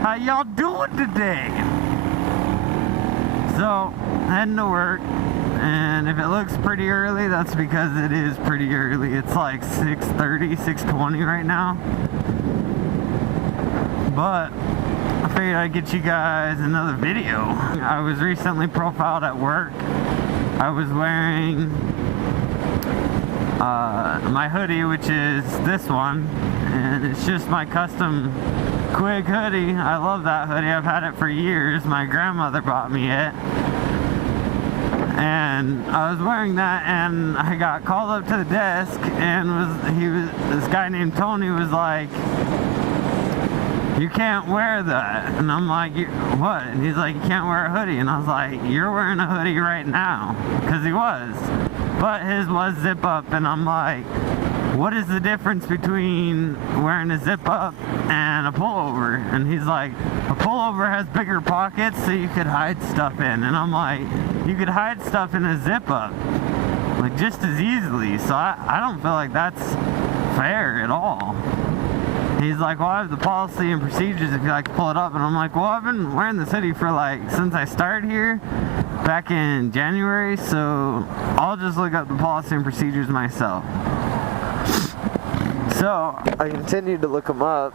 How y'all doing today? So, heading to work, and if it looks pretty early, that's because it is pretty early. It's like 6:30, 6:20 right now. But I figured I'd get you guys another video. I was recently profiled at work. I was wearing my hoodie, which is this one, and it's just my custom Quig hoodie. I love that hoodie. I've had it for years. My grandmother bought me it, and I was wearing that, and I got called up to the desk, and this guy named Tony was like, "You can't wear that." And I'm like, "What?" And he's like, "You can't wear a hoodie." And I was like, "You're wearing a hoodie right now," because he was, but his was zip up, and I'm like, what is the difference between wearing a zip up and a pullover? And he's like, a pullover has bigger pockets so you could hide stuff in. And I'm like, you could hide stuff in a zip up like just as easily. So I don't feel like that's fair at all. He's like, well, I have the policy and procedures if you like to pull it up. And I'm like, well, I've been wearing this hoodie for like since I started here back in January, so I'll just look up the policy and procedures myself. So I continued to look them up,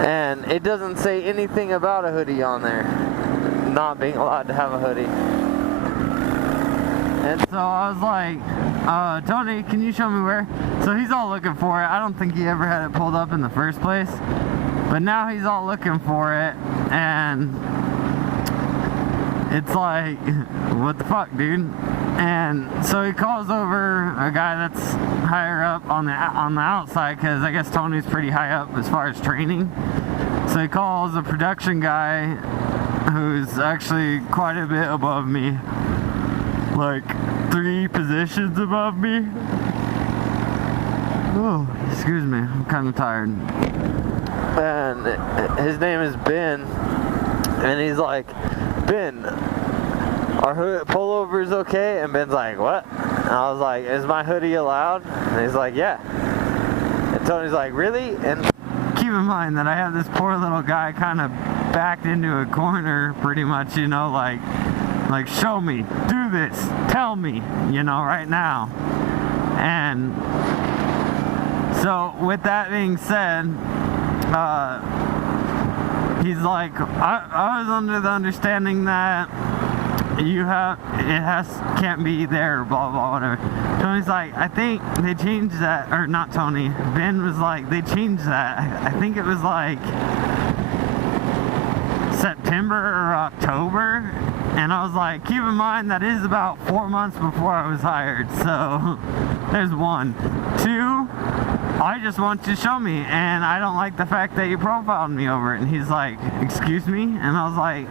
and it doesn't say anything about a hoodie on there, not being allowed to have a hoodie. And so I was like, Tony, can you show me where? So he's all looking for it. I don't think he ever had it pulled up in the first place, but now he's all looking for it, and it's like, what the fuck, dude? And so he calls over a guy that's higher up on the outside, because I guess Tony's pretty high up as far as training. So he calls a production guy who's actually quite a bit above me, like 3 positions above me. Oh, excuse me, I'm kind of tired. And his name is Ben, and he's like, Ben, our pullover's okay? And Ben's like, what? And I was like, is my hoodie allowed? And he's like, yeah. And Tony's like, really? And keep in mind that I have this poor little guy kind of backed into a corner pretty much, you know, like show me, do this, tell me, you know, right now. And so with that being said, he's like, I was under the understanding that can't be there, blah blah whatever. Tony's like, I think they changed that, or not Tony, Ben was like, they changed that. I think it was like September or October. And I was like, keep in mind that is about 4 months before I was hired. So there's 1. 2, I just want you to show me, and I don't like the fact that you profiled me over it. And he's like, excuse me? And I was like,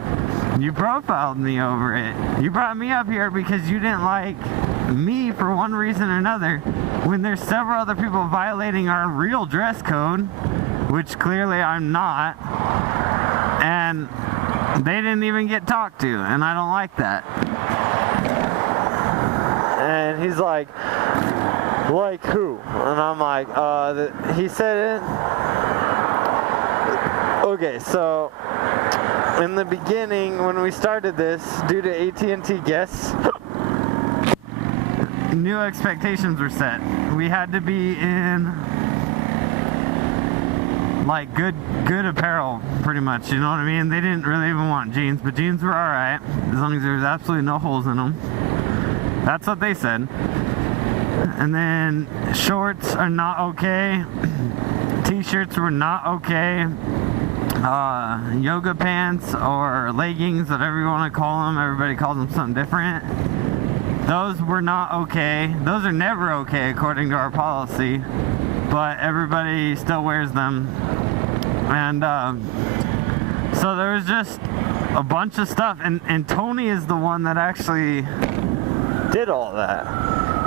you profiled me over it. You brought me up here because you didn't like me for one reason or another, when there's several other people violating our real dress code, which clearly I'm not, and they didn't even get talked to, and I don't like that. And he's like who? And I'm like, he said it. Okay, so in the beginning, when we started this, due to AT&T guests, new expectations were set. We had to be in like good apparel, pretty much, you know what I mean? They didn't really even want jeans, but jeans were alright, as long as there was absolutely no holes in them. That's what they said. And then shorts are not okay. T-shirts were not okay. Yoga pants or leggings, whatever you want to call them, everybody calls them something different. Those were not okay. Those are never okay according to our policy, but everybody still wears them. And so there was just a bunch of stuff, and Tony is the one that actually did all that.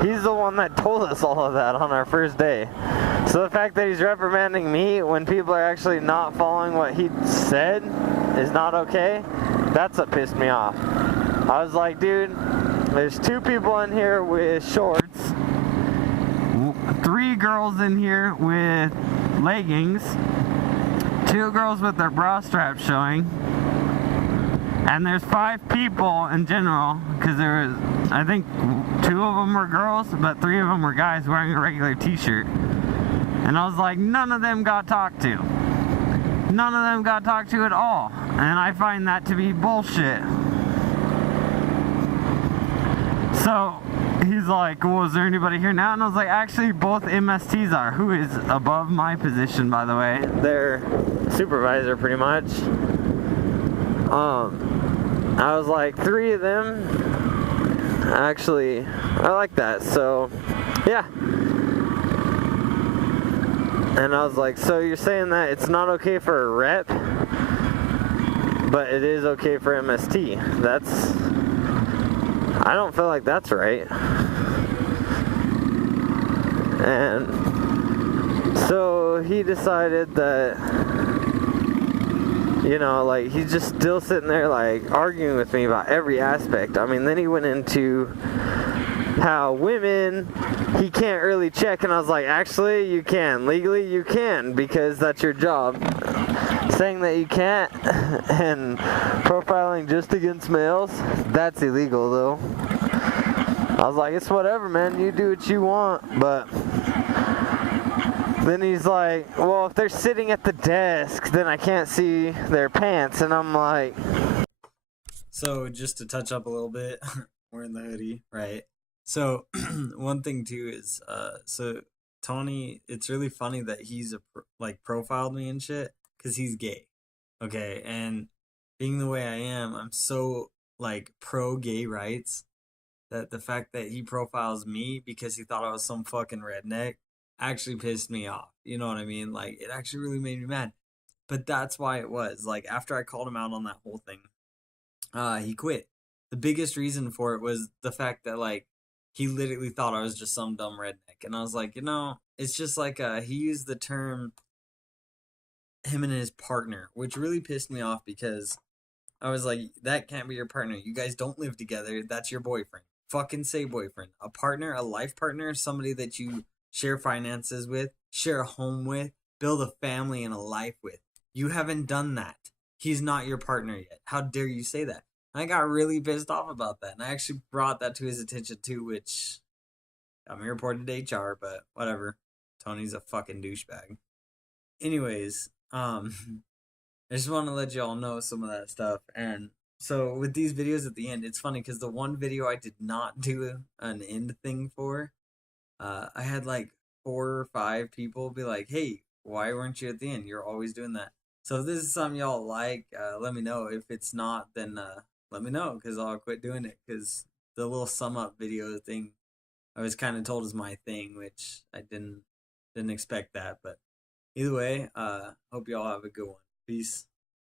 He's the one that told us all of that on our first day. So the fact that he's reprimanding me when people are actually not following what he said is not okay, that's what pissed me off. I was like, dude, there's 2 people in here with shorts, 3 girls in here with leggings, 2 girls with their bra straps showing, and there's 5 people in general, because there was, I think 2 of them were girls, but 3 of them were guys wearing a regular t-shirt. And I was like, none of them got talked to. None of them got talked to at all. And I find that to be bullshit. So he's like, well, is there anybody here now? And I was like, actually, both MSTs are. Who is above my position, by the way. Their supervisor, pretty much. I was like, 3 of them. Actually, I like that. So, yeah. And I was like, so you're saying that it's not okay for a rep, but it is okay for MST. That's... I don't feel like that's right. And so he decided that, you know, like, he's just still sitting there, like, arguing with me about every aspect. I mean, then he went into how women, he can't really check, and I was like, actually, you can. Legally, you can, because that's your job. Saying that you can't and profiling just against males, that's illegal, though. I was like, it's whatever, man. You do what you want, but then he's like, well, if they're sitting at the desk, then I can't see their pants, and I'm like... So, just to touch up a little bit, we're in the hoodie, right? So, one thing, too, is, so, Tony, it's really funny that he's, profiled me and shit, because he's gay, okay? And being the way I am, I'm so, pro-gay rights, that the fact that he profiles me because he thought I was some fucking redneck actually pissed me off. You know what I mean? Like, it actually really made me mad. But that's why it was. Like, after I called him out on that whole thing, he quit. The biggest reason for it was the fact that, he literally thought I was just some dumb redneck. And I was like, it's just he used the term him and his partner, which really pissed me off because I was like, that can't be your partner. You guys don't live together. That's your boyfriend. Fucking say boyfriend. A partner, a life partner, somebody that you share finances with, share a home with, build a family and a life with. You haven't done that. He's not your partner yet. How dare you say that? I got really pissed off about that. And I actually brought that to his attention too, which got me reported to HR, but whatever. Tony's a fucking douchebag. Anyways, I just want to let y'all know some of that stuff. And so with these videos at the end, it's funny because the one video I did not do an end thing for, I had 4 or 5 people be like, hey, why weren't you at the end? You're always doing that. So if this is something y'all like, let me know. If it's not, then let me know because I'll quit doing it. Because the little sum up video thing, I was kind of told is my thing, which I didn't expect that. But either way, hope y'all have a good one. Peace.